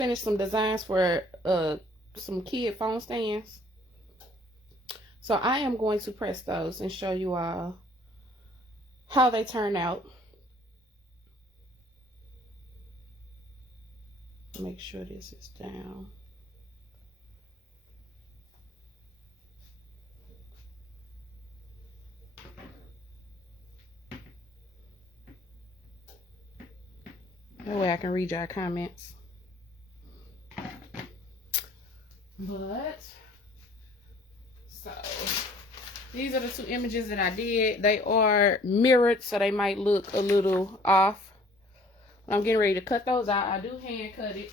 finished some designs for some kid phone stands. So I am going to press those and show you all how they turn out. Make sure this is down. That way I can read your comments. But, so, these are the two images that I did. They are mirrored, so they might look a little off. I'm getting ready to cut those out. I do hand cut it.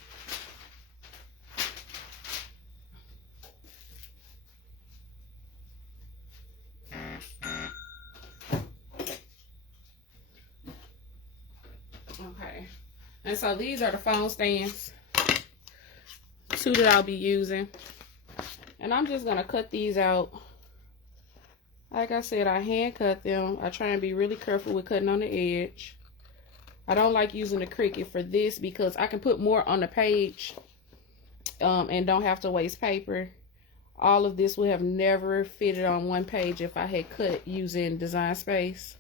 Okay. And so these are the phone stands. Two that I'll be using. And I'm just going to cut these out. Like I said, I hand cut them. I try and be really careful with cutting on the edge. I don't like using the Cricut for this because I can put more on the page and don't have to waste paper. All of this would have never fitted on one page if I had cut using Design Space.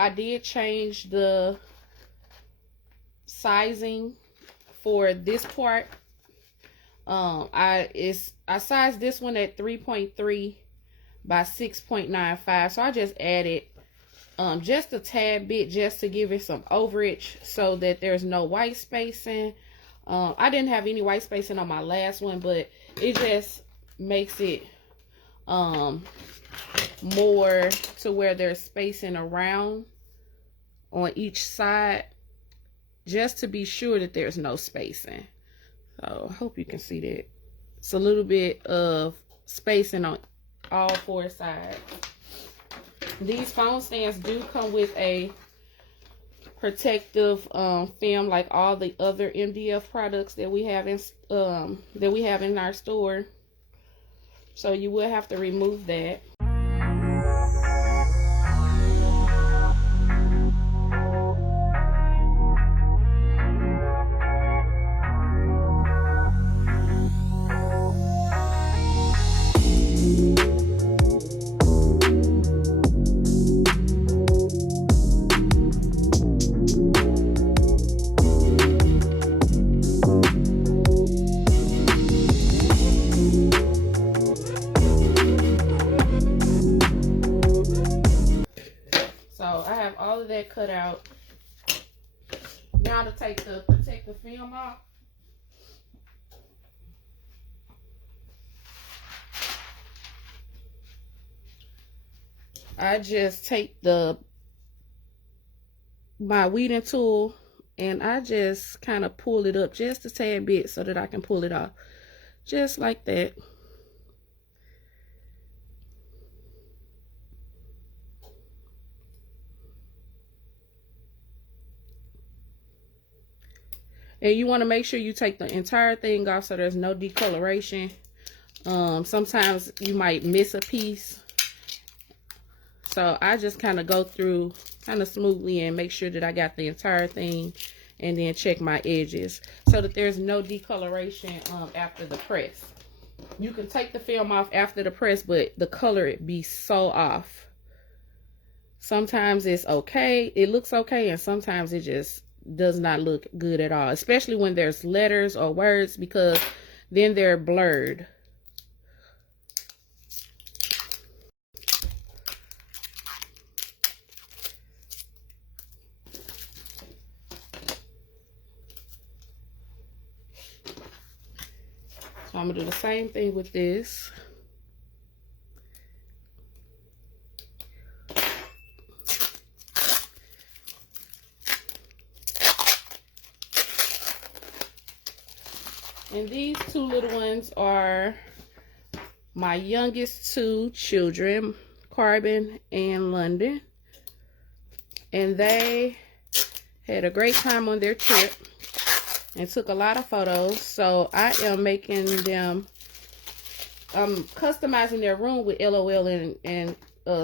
I did change the sizing for this part. I sized this one at 3.3 by 6.95, so I just added just a tad bit just to give it some overage so that there's no white spacing. I didn't have any white spacing on my last one, but it just makes it more to where there's spacing around on each side, just to be sure that there's no spacing. So I hope you can see that. It's a little bit of spacing on all four sides. These phone stands do come with a protective film, like all the other MDF products that we have in our store. So you will have to remove that. That cut out. Now to take the protective film off. I just take my weeding tool and I just kind of pull it up just a tad bit so that I can pull it off. Just like that. And you want to make sure you take the entire thing off so there's no decoloration. Sometimes you might miss a piece. So I just kind of go through kind of smoothly and make sure that I got the entire thing, and then check my edges so that there's no decoloration after the press. You can take the film off after the press, but the color it be so off. Sometimes it's okay, it looks okay, and sometimes it just does not look good at all, especially when there's letters or words, because then they're blurred. So I'm gonna do the same thing with this. And these two little ones are my youngest two children, Carbon and London. And they had a great time on their trip and took a lot of photos. So I am making them customizing their room with LOL and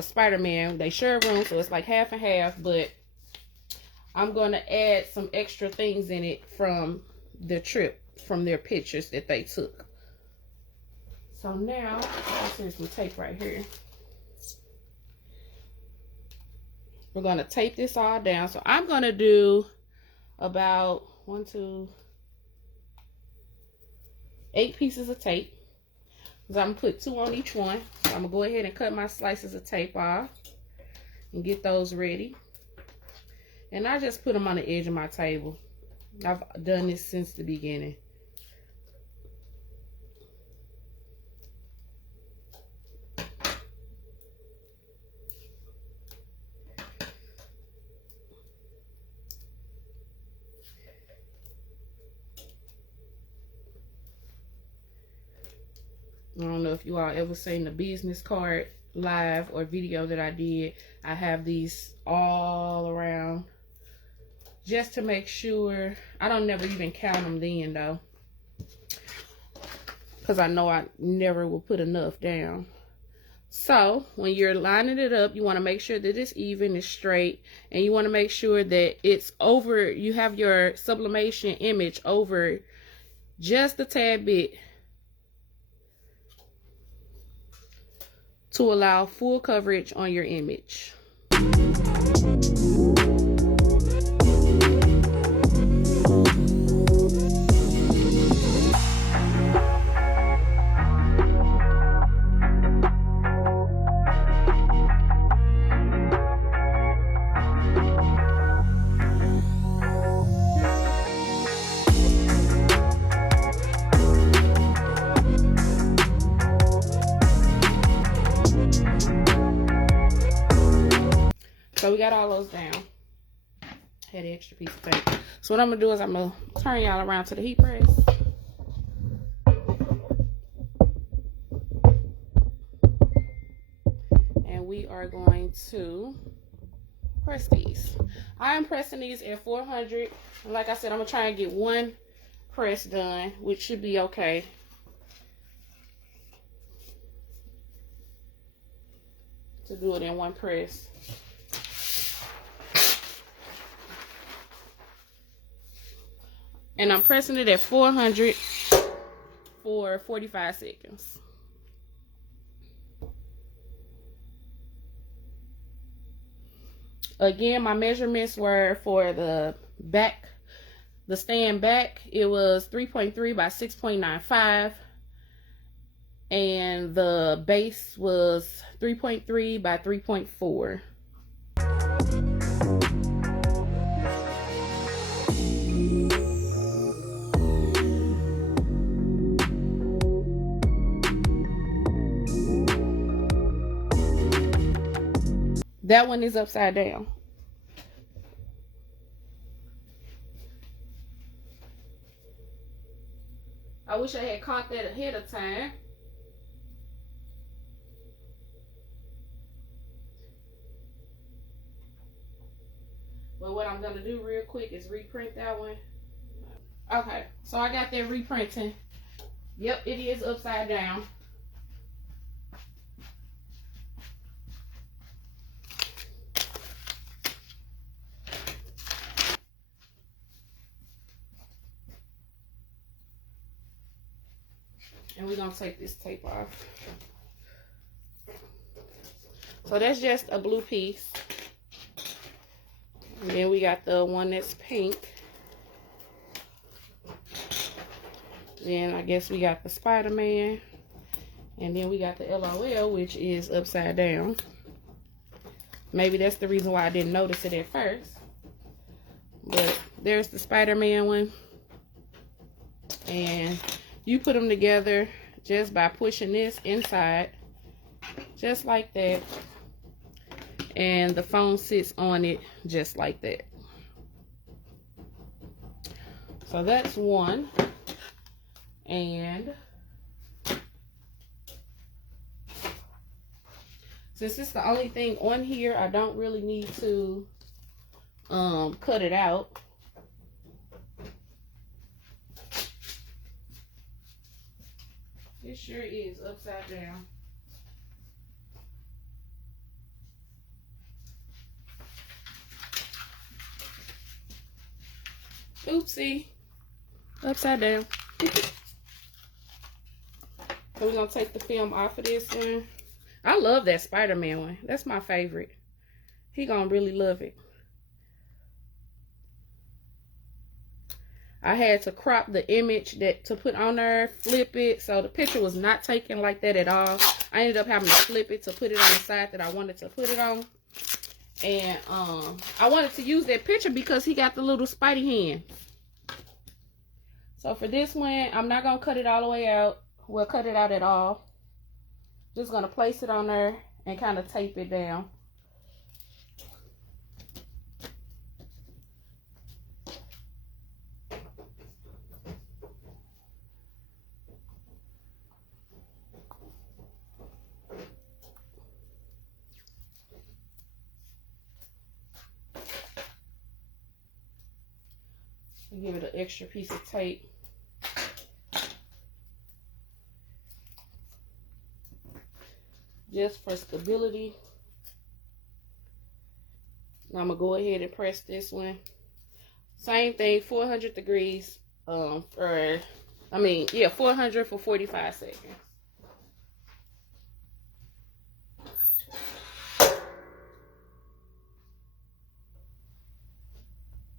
Spider-Man. They share a room, so it's like half and half, but I'm going to add some extra things in it from the trip, from their pictures that they took. So now, there's some tape right here. We're going to tape this all down. So I'm going to do about 8 pieces of tape. So I'm going to put 2 on each one. So I'm going to go ahead and cut my slices of tape off and get those ready. And I just put them on the edge of my table. I've done this since the beginning. I don't know if you all ever seen the business card live or video that I did. I have these all around just to make sure. I don't never even count them then though, because I know I never will put enough down. So when you're lining it up, you want to make sure that it's even, it's straight, and you want to make sure that it's over, you have your sublimation image over just a tad bit to allow full coverage on your image. So we got all those down. Had an extra piece of tape. So what I'm gonna do is I'm gonna turn y'all around to the heat press. And we are going to press these. I am pressing these at 400. And like I said, I'm gonna try and get one press done, which should be okay. To do it in one press. And I'm pressing it at 400 for 45 seconds. Again, my measurements were for the back, the stand back, it was 3.3 by 6.95. And the base was 3.3 by 3.4. That one is upside down. I wish I had caught that ahead of time. But what I'm going to do real quick is reprint that one. Okay, so I got that reprinting. Yep, it is upside down. And we're going to take this tape off. So that's just a blue piece. And then we got the one that's pink. Then I guess we got the Spider-Man. And then we got the LOL, which is upside down. Maybe that's the reason why I didn't notice it at first. But there's the Spider-Man one. And you put them together just by pushing this inside, just like that. And the phone sits on it just like that. So that's one. And since it's the only thing on here, I don't really need to cut it out. It sure is upside down. Oopsie. Upside down. So we're going to take the film off of this one. I love that Spider-Man one. That's my favorite. He going to really love it. I had to crop the image to put on there, flip it. So the picture was not taken like that at all. I ended up having to flip it to put it on the side that I wanted to put it on. And I wanted to use that picture because he got the little Spidey hand. So for this one, I'm not going to cut it all the way out. We'll cut it out at all. Just going to place it on there and kind of tape it down. Give it an extra piece of tape. Just for stability. Now I'm gonna go ahead and press this one. Same thing, 400 degrees. 400 for 45 seconds.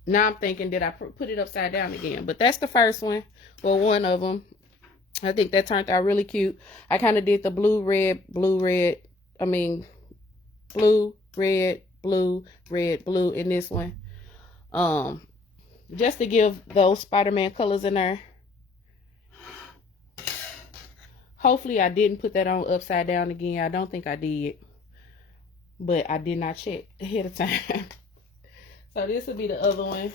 Now I'm thinking, did I put it upside down again? But that's the first one. Well, one of them. I think that turned out really cute. I kind of did the blue, red, blue, red. I mean, blue, red, blue, red, blue in this one. Just to give those Spider-Man colors in there. Hopefully I didn't put that on upside down again. I don't think I did. But I did not check ahead of time. So this would be the other one.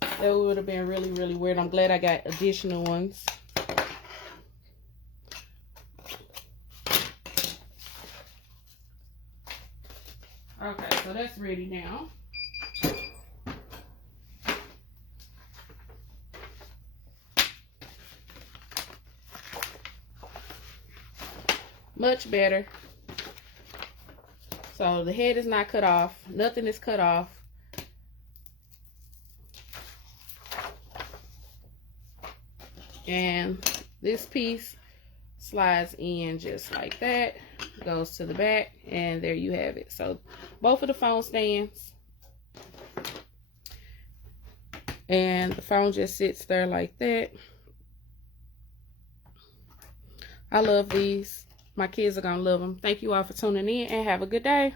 That would have been really, really weird. I'm glad I got additional ones. Okay, so that's ready now. Much better. So the head is not cut off. Nothing is cut off. And this piece slides in just like that, goes to the back, and there you have it. So both of the phone stands, and the phone just sits there like that. I love these. My kids are gonna love them. Thank you all for tuning in, and have a good day.